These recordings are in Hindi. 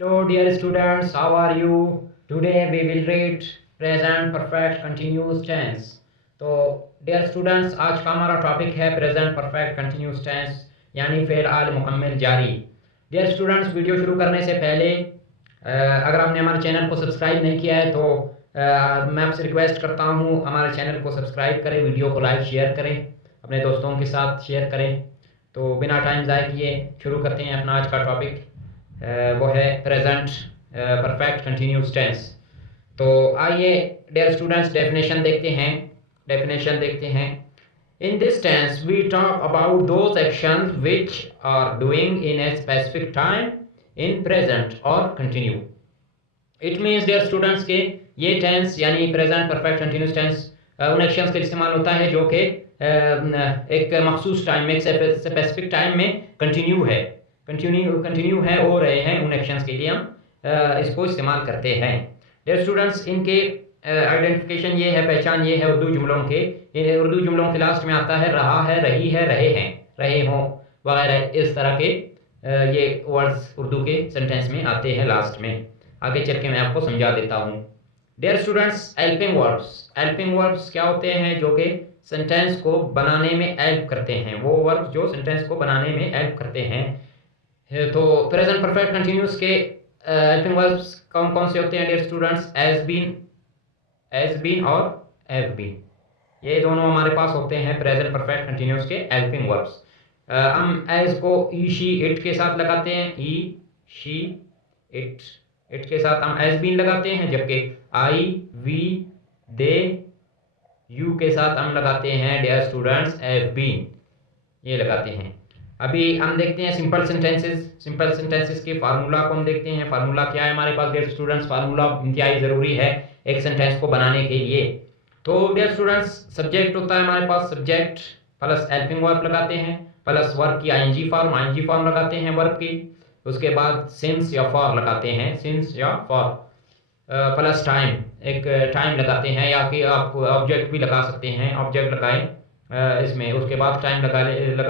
Hello dear students, how are you? Today we will read present perfect continuous tense. तो dear students, आज का हमारा टॉपिक है present perfect continuous tense यानी फ़ेल आल मुकम्मल जारी। Dear students, वीडियो शुरू करने से पहले अगर आपने हमारे चैनल को सब्सक्राइब नहीं किया है तो मैं आपसे रिक्वेस्ट करता हूँ हमारे चैनल को सब्सक्राइब करें, वीडियो को लाइक शेयर करें, अपने दोस्तों के साथ शेयर करें। तो बिना टाइम ज़ाय किए शुरू करते हैं अपना आज का टॉपिक। वो है प्रेजेंट परफेक्ट कंटिन्यूस टेंस। तो आइए डियर स्टूडेंट्स डेफिनेशन देखते हैं। In this tense we talk about those actions which are doing in a specific time in present और continue. It means dear students के ये टेंस यानी प्रेजेंट परफेक्ट कंटिन्यूस टेंस उन एक्शंस के इस्तेमाल होता है जो कि एक मखसूस टाइम में, एक स्पेसिफिक टाइम में कंटिन्यू है हो रहे हैं। उन एक्शंस के लिए हम इसको इस्तेमाल करते हैं। डियर स्टूडेंट्स, इनके आइडेंटिफिकेशन ये है, पहचान ये है उर्दू जुमलों के। उर्दू जुमलों के लास्ट में आता है रहा है, रही है, रहे हैं, रहे हों वगैरह। इस तरह के ये वर्ड्स उर्दू के सेंटेंस में आते हैं लास्ट में। आगे चल के मैं आपको समझा देता हूँ। डियर स्टूडेंट्स, हेल्पिंग वर्ब्स क्या होते हैं? जो कि सेंटेंस को बनाने में हेल्प करते हैं। वो वर्ब जो सेंटेंस को बनाने में हेल्प करते हैं। तो प्रेजेंट परफेक्ट कंटिन्यूस के हेल्पिंग वर्ब्स कौन कौन से होते हैं डियर स्टूडेंट्स? एज बीन और हैव बीन, ये दोनों हमारे पास होते हैं प्रेजेंट परफेक्ट कंटिन्यूस के हेल्पिंग वर्ब्स। हम एज को ई शी इट के साथ लगाते हैं, ई शी इट के साथ हम एज बीन लगाते हैं, जबकि आई वी दे यू के साथ हम लगाते हैं डियर स्टूडेंट्स हैव बीन, ये लगाते हैं। अभी हम देखते हैं सिंपल सेंटेंसेस के फार्मूला को हम देखते हैं। फार्मूला क्या है हमारे पास डियर स्टूडेंट्स? फार्मूला इंतहाई ज़रूरी है एक सेंटेंस को बनाने के लिए। तो डियर स्टूडेंट्स, सब्जेक्ट होता है हमारे पास, सब्जेक्ट प्लस हेल्पिंग वर्ब लगाते हैं, प्लस वर्ब की आईएनजी फॉर्म लगाते हैं वर्ब की। उसके बाद सिंस या फॉर लगाते हैं, सिंस या फॉर, प्लस टाइम, एक टाइम लगाते हैं, या कि आप ऑब्जेक्ट भी लगा सकते हैं, ऑब्जेक्ट लगाएं इसमें, उसके बाद टाइम लगा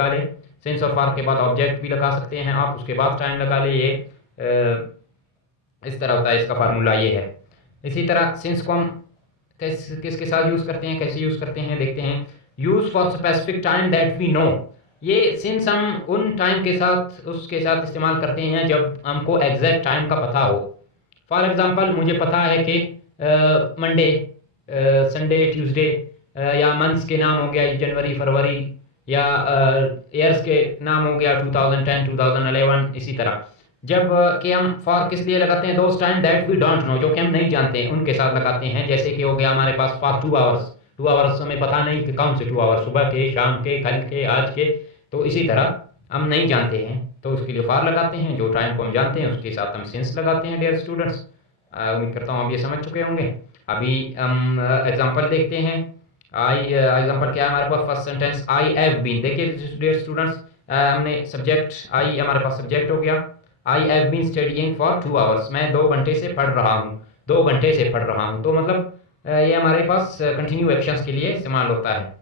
ले। सेंस ऑफ फॉर के बाद ऑब्जेक्ट भी लगा सकते हैं आप, उसके बाद टाइम लगा ले। ये इस तरह होता है, इसका फार्मूला ये है। इसी तरह सिंस को हम किसके साथ यूज़ करते हैं, कैसे यूज़ करते हैं देखते हैं। Use for specific time that we know, ये सिंस हम उन टाइम के साथ उसके साथ इस्तेमाल करते हैं जब हमको एग्जैक्ट टाइम का पता हो। फॉर एग्ज़ाम्पल, मुझे पता है कि मंडे, संडे, ट्यूसडे, या मंथ्स के नाम हो गया जनवरी, फरवरी, या ईयर्स के नाम हो गया 2010, 2011। इसी तरह जब कि हम फॉर किस लिए लगाते हैं? दोस्त time that we don't know, जो कि हम नहीं जानते हैं, उनके साथ लगाते हैं। जैसे कि हो गया हमारे पास फॉर 2 आवर्स हमें पता नहीं कि कौन से 2 आवर्स, सुबह के, शाम के, कल के, आज के। तो इसी तरह हम नहीं जानते हैं तो उसके लिए फॉर लगाते हैं। जो टाइम को हम जानते हैं उसके साथ हम सिंस लगाते हैं डियर स्टूडेंट्स। उम्मीद करता हूँ आप ये समझ चुके होंगे। अभी हम एग्जांपल देखते हैं। एग्जांपल क्या है हमारे पास? First sentence, I have been. देखिए डियर स्टूडेंट्स, हमने सब्जेक्ट, आई हमारे पास सब्जेक्ट हो गया। I have been studying for 2 hours, मैं 2 घंटे से पढ़ रहा हूँ, 2 घंटे से पढ़ रहा हूँ। तो मतलब ये हमारे पास कंटिन्यू एक्शंस के लिए इस्तेमाल होता है।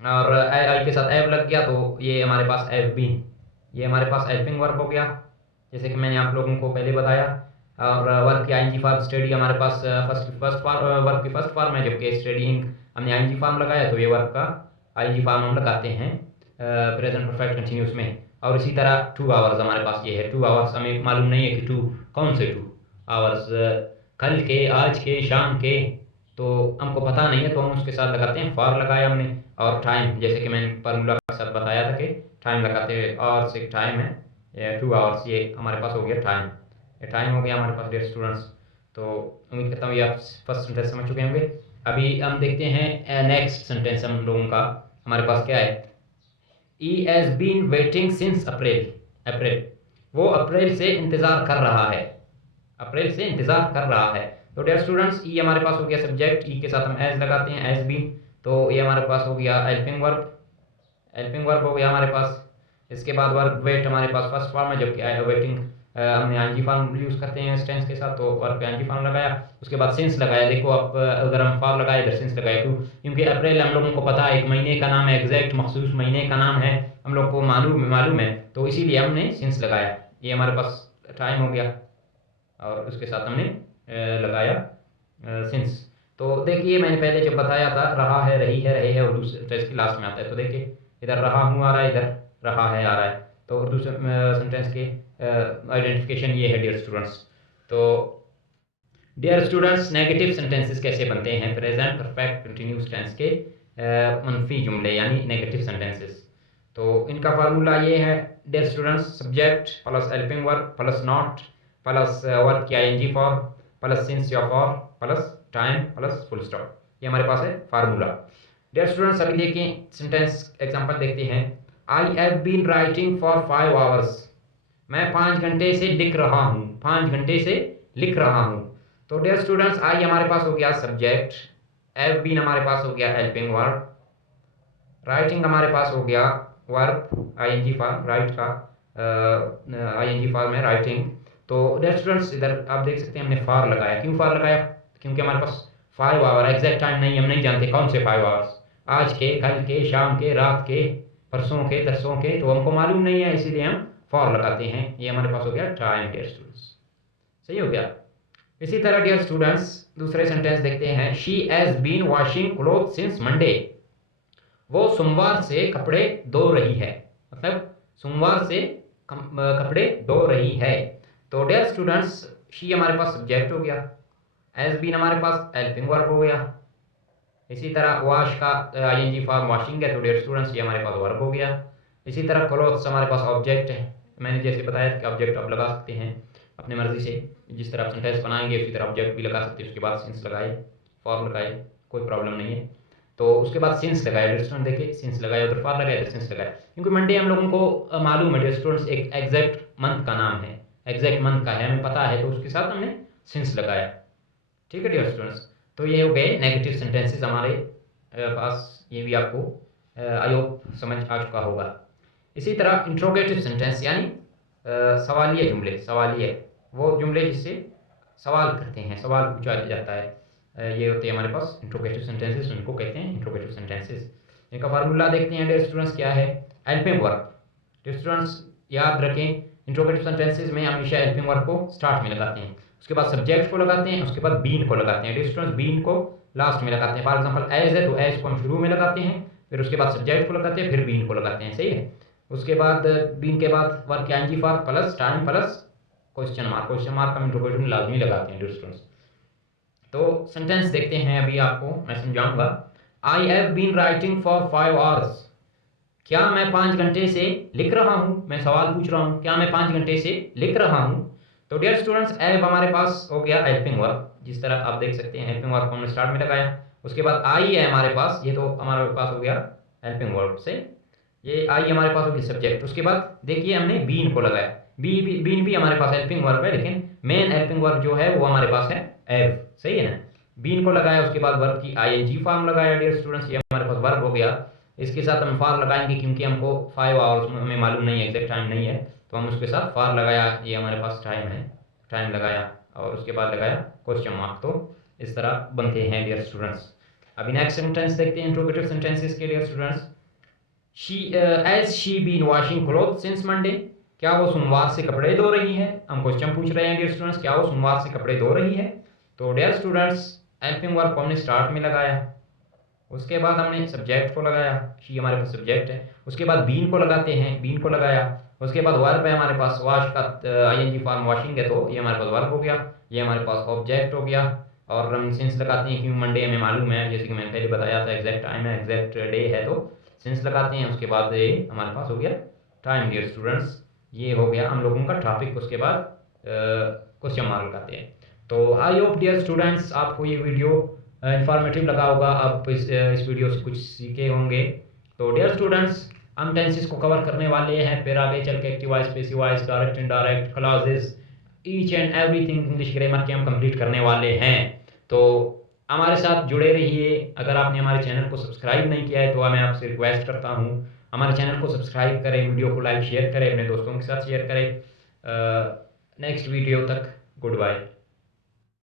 और आई के साथ हैव लग गया तो ये हमारे पास हैव बीन, ये हमारे पास हेल्पिंग वर्ब हो गया, जैसे कि मैंने आप लोगों को पहले बताया। और वर्ब की आईएनजी फॉर्म स्टडी हमारे पास वर्ब की फर्स्ट फॉर्म है, जबकि स्टडीइंग हमने आईएनजी फॉर्म लगाया तो ये वर्ब का आईएनजी फॉर्म हम लगाते हैं प्रेजेंट परफेक्ट कंटिन्यूस में। और इसी तरह 2 आवर्स हमारे पास ये है। 2 आवर्स हमें मालूम नहीं है कि 2 कौन से 2 आवर्स, कल के, आज के, शाम के, तो हमको पता नहीं है तो हम उसके साथ लगाते हैं फॉर लगाया हमने। और टाइम, जैसे कि मैंने फार्मूला के साथ बताया था कि टाइम लगाते हैं, और से टाइम है 2 आवर्स, ये हमारे पास हो गया टाइम, ये टाइम हो गया हमारे पास डियर स्टूडेंट्स। तो उम्मीद करता हूँ ये आप फर्स्ट सेंटेंस समझ चुके होंगे। अभी हम देखते हैं नेक्स्ट सेंटेंस हम लोगों का। हमारे पास क्या है? He has been waiting since April, वो अप्रैल से इंतज़ार कर रहा है, अप्रैल से इंतज़ार कर रहा है। तो डियर स्टूडेंट्स, ई हमारे पास हो गया सब्जेक्ट, ई के साथ हम एज लगाते हैं, एज बीन। तो ये हमारे पास हो गया हेल्पिंग वर्ब हो गया हमारे पास। इसके बाद वर्ब वेट हमारे पास फर्स्ट फॉर्म है, जबकि वेटिंग हमने आईएनजी फॉर्म यूज़ करते हैं इस टेंस के साथ, तो वर्ब पे आईएनजी फॉर्म लगाया, उसके बाद सिंस लगाया। देखो आप, अगर हम फॉर लगाए इधर सिंस लगाए, क्यों? क्योंकि अप्रैल हम लोगों को पता है एक महीने का नाम है, एग्जैक्ट मखसूस महीने का नाम है, हम लोग को मालूम है, तो इसीलिए हमने सिंस लगाया। ये हमारे पास टाइम हो गया। और उसके साथ हमने लगाया सिंस। तो देखिए मैंने पहले जब बताया था रहा है, रही है, रहे है उर्दू सेंटेंस की लास्ट में आता है। तो देखिए इधर रहा हूँ आ रहा है, इधर रहा है आ रहा है। तो उर्दू सेंटेंस के आइडेंटिफिकेशन ये है डियर स्टूडेंट्स। तो डियर स्टूडेंट्स नेगेटिव सेंटेंसेस कैसे बनते हैं प्रेजेंट परफेक्ट कंटिन्यूस टेंस के मनफी जुमले यानी नेगेटिव सेंटेंसेस। तो इनका फार्मूला ये है dear students, subject plus helping verb plus not plus verb की आईएनजी फॉर्म प्लस सिंस या for plus time plus full stop, ये हमारे पास है फार्मूला। डियर स्टूडेंट्स अभी देखिए सेंटेंस एग्जांपल देखते हैं। I have been writing for 5 hours, मैं 5 घंटे से लिख रहा हूँ, 5 घंटे से लिख रहा हूँ। तो डियर स्टूडेंट्स आई हमारे पास हो गया सब्जेक्ट, हैव बीन हमारे पास हो गया हेल्पिंग वर्ब, राइटिंग हमारे पास हो गया वर्ब आईएनजी फॉर्म, राइट का आईएनजी फॉर्म है राइटिंग। तो डियर स्टूडेंट्स इधर आप देख सकते हैं हमने फॉर लगाया। क्यों फॉर लगाया? क्योंकि हमारे पास 5 आवर एग्जैक्ट टाइम नहीं, हम नहीं जानते कौन से 5 आवर्स, आज के, कल के, शाम के, रात के, परसों के, तरसों के, तो हमको मालूम नहीं है, इसीलिए हम फॉर लगाते हैं। ये हमारे पास हो गया टाइम डियर स्टूडेंट्स, सही हो गया। इसी तरह डियर स्टूडेंट्स दूसरे सेंटेंस देखते हैं। She has been washing cloth since Monday, वो सोमवार से कपड़े धो रही है, मतलब सोमवार से कपड़े धो रही है। तो डियर स्टूडेंट्स शी हमारे पास सब्जेक्ट हो गया, हैज बीन हमारे पास हेल्पिंग वर्ब हो गया। इसी तरह वॉश का आईएनजी फॉर्म वॉशिंग है, तो डियर स्टूडेंट्स ये हमारे पास वर्ब हो गया। इसी तरह क्लोथ्स हमारे पास ऑब्जेक्ट है, मैंने जैसे बताया कि ऑब्जेक्ट आप लगा सकते हैं अपने मर्जी से, जिस तरह आप सेंटेंस बनाएंगे उसी तरह ऑब्जेक्ट भी लगा सकते हैं। उसके बाद सिंस लगाए, फॉर लगाए, कोई प्रॉब्लम नहीं है। तो उसके बाद सिंस लगाया डियर स्टूडेंट, देखिए सिंस लगाया, उधर फॉर लगाया, इधर सिंस लगाया। क्योंकि मंडे हम लोगों को मालूम है डियर स्टूडेंट्स एक एग्जैक्ट मंथ का नाम है, एग्जैक्ट मंथ का है हमें पता है, तो उसके साथ हमने सिंस लगाया। ठीक है डियर स्टूडेंट्स, तो ये हो गए नेगेटिव सेंटेंसेस हमारे पास, ये भी आपको आई होप समझ आ चुका होगा। इसी तरह इंट्रोगेटिव सेंटेंस यानी सवालिया जुमले, सवालिया वो जुमले जिससे सवाल करते हैं, सवाल पूछा जाता है, ये होते हैं हमारे पास इंट्रोगेटिव सेंटेंसेस, उनको कहते हैं इंट्रोगेटिव सेंटेंसेस। इनका फार्मूला देखते हैं डियर स्टूडेंट्स क्या है, हेल्पिंग वर्ब। डियर स्टूडेंट्स याद रखें इंट्रोगेटिव सेंटेंसेस में हमेशा हेल्पिंग वर्ब को स्टार्ट में लगाते हैं, उसके बाद सब्जेक्ट को लगाते हैं, उसके बाद बीन को लगाते हैं। डियर स्टूडेंट्स बीन को लास्ट में लगाते हैं। फॉर एग्जांपल एज है तो एज को हम शुरू में लगाते हैं, फिर उसके बाद सब्जेक्ट को लगाते हैं, फिर बीन को लगाते हैं, सही है। उसके बाद बीन के बाद वर्ब के ING form plus time plus question mark, question mark हम इंट्रोगेटिव में लाजमी लगाते हैं डियर स्टूडेंट्स। तो सेंटेंस देखते हैं अभी आपको मैं समझाऊंगा। I have been writing for 5 hours, क्या मैं 5 घंटे से लिख रहा हूँ, मैं सवाल पूछ रहा हूँ क्या मैं 5 घंटे से लिख रहा हूँ। तो डियर स्टूडेंट्स हैव हमारे पास हो गया हेल्पिंग वर्ब, जिस तरह आप देख सकते हैं हेल्पिंग वर्ब को हमने स्टार्ट में लगाया। उसके बाद आई है हमारे पास, ये तो हमारे पास हो गया हेल्पिंग वर्ब से, ये आई हमारे पास होगी सब्जेक्ट। उसके बाद देखिए हमने बीन को लगाया, बीन भी हमारे पास हेल्पिंग वर्ब है, लेकिन मेन हेल्पिंग वर्ब जो है वो हमारे पास है हैव, सही है ना। बीन को लगाया, उसके बाद वर्ब की आईएनजी फॉर्म लगाया डियर स्टूडेंट्स, ये हमारे पास वर्ब हो गया। इसके साथ हम फॉर लगाएंगे क्योंकि हमको 5 आवर्स में हमें मालूम नहीं है, एग्जैक्ट टाइम नहीं है, तो हम उसके साथ फॉर लगाया, ये हमारे पास टाइम है, टाइम लगाया और उसके बाद लगाया क्वेश्चन मार्क। तो इस तरह बनते हैं डियर स्टूडेंट्स। अभी नेक्स्ट सेंटेंस देखते हैं इंट्रोगेटिव सेंटेंसेस के dear students. Has she been washing cloth since Monday, क्या वो सोमवार से कपड़े धो रही है। हम क्वेश्चन पूछ रहे हैं डियर स्टूडेंट्स, क्या वो सोमवार से कपड़े धो रही है। तो डियर स्टूडेंट्स हेल्पिंग वर्ब को हमने स्टार्ट में लगाया, उसके बाद हमने सब्जेक्ट को लगाया, शी हमारे पास सब्जेक्ट है। उसके बाद बीन को लगाते हैं, बीन को लगाया। उसके बाद वर्ब है हमारे पास, वॉश का आईएनजी फॉर्म वॉशिंग है, तो ये हमारे पास वर्ब हो गया, ये हमारे पास ऑब्जेक्ट हो गया। और हम सिंस लगाते हैं क्यों मंडे हमें मालूम है, जैसे कि मैंने पहले बताया था एग्जैक्ट टाइम है, एग्जैक्ट डे है, तो सिंस लगाते हैं। उसके बाद ये हमारे पास हो गया टाइम डियर स्टूडेंट्स, ये हो गया हम लोगों का टॉपिक। उसके बाद क्वेश्चन मार्क लगाते हैं। तो आई होप डियर स्टूडेंट्स आपको ये वीडियो इंफॉर्मेटिव लगा होगा, आप इस वीडियो से कुछ सीखे होंगे। तो डियर स्टूडेंट्स हम टेंसेस को कवर करने वाले हैं, फिर आगे चल के active voice, passive voice, direct indirect, clauses, each and everything English grammar के हम कंप्लीट करने वाले हैं। तो हमारे साथ जुड़े रहिए। अगर आपने हमारे चैनल को सब्सक्राइब नहीं किया है तो मैं आपसे रिक्वेस्ट करता हूँ हमारे चैनल को सब्सक्राइब करें, वीडियो को लाइक शेयर करें, अपने दोस्तों के साथ शेयर करें। नेक्स्ट वीडियो तक गुड बाय।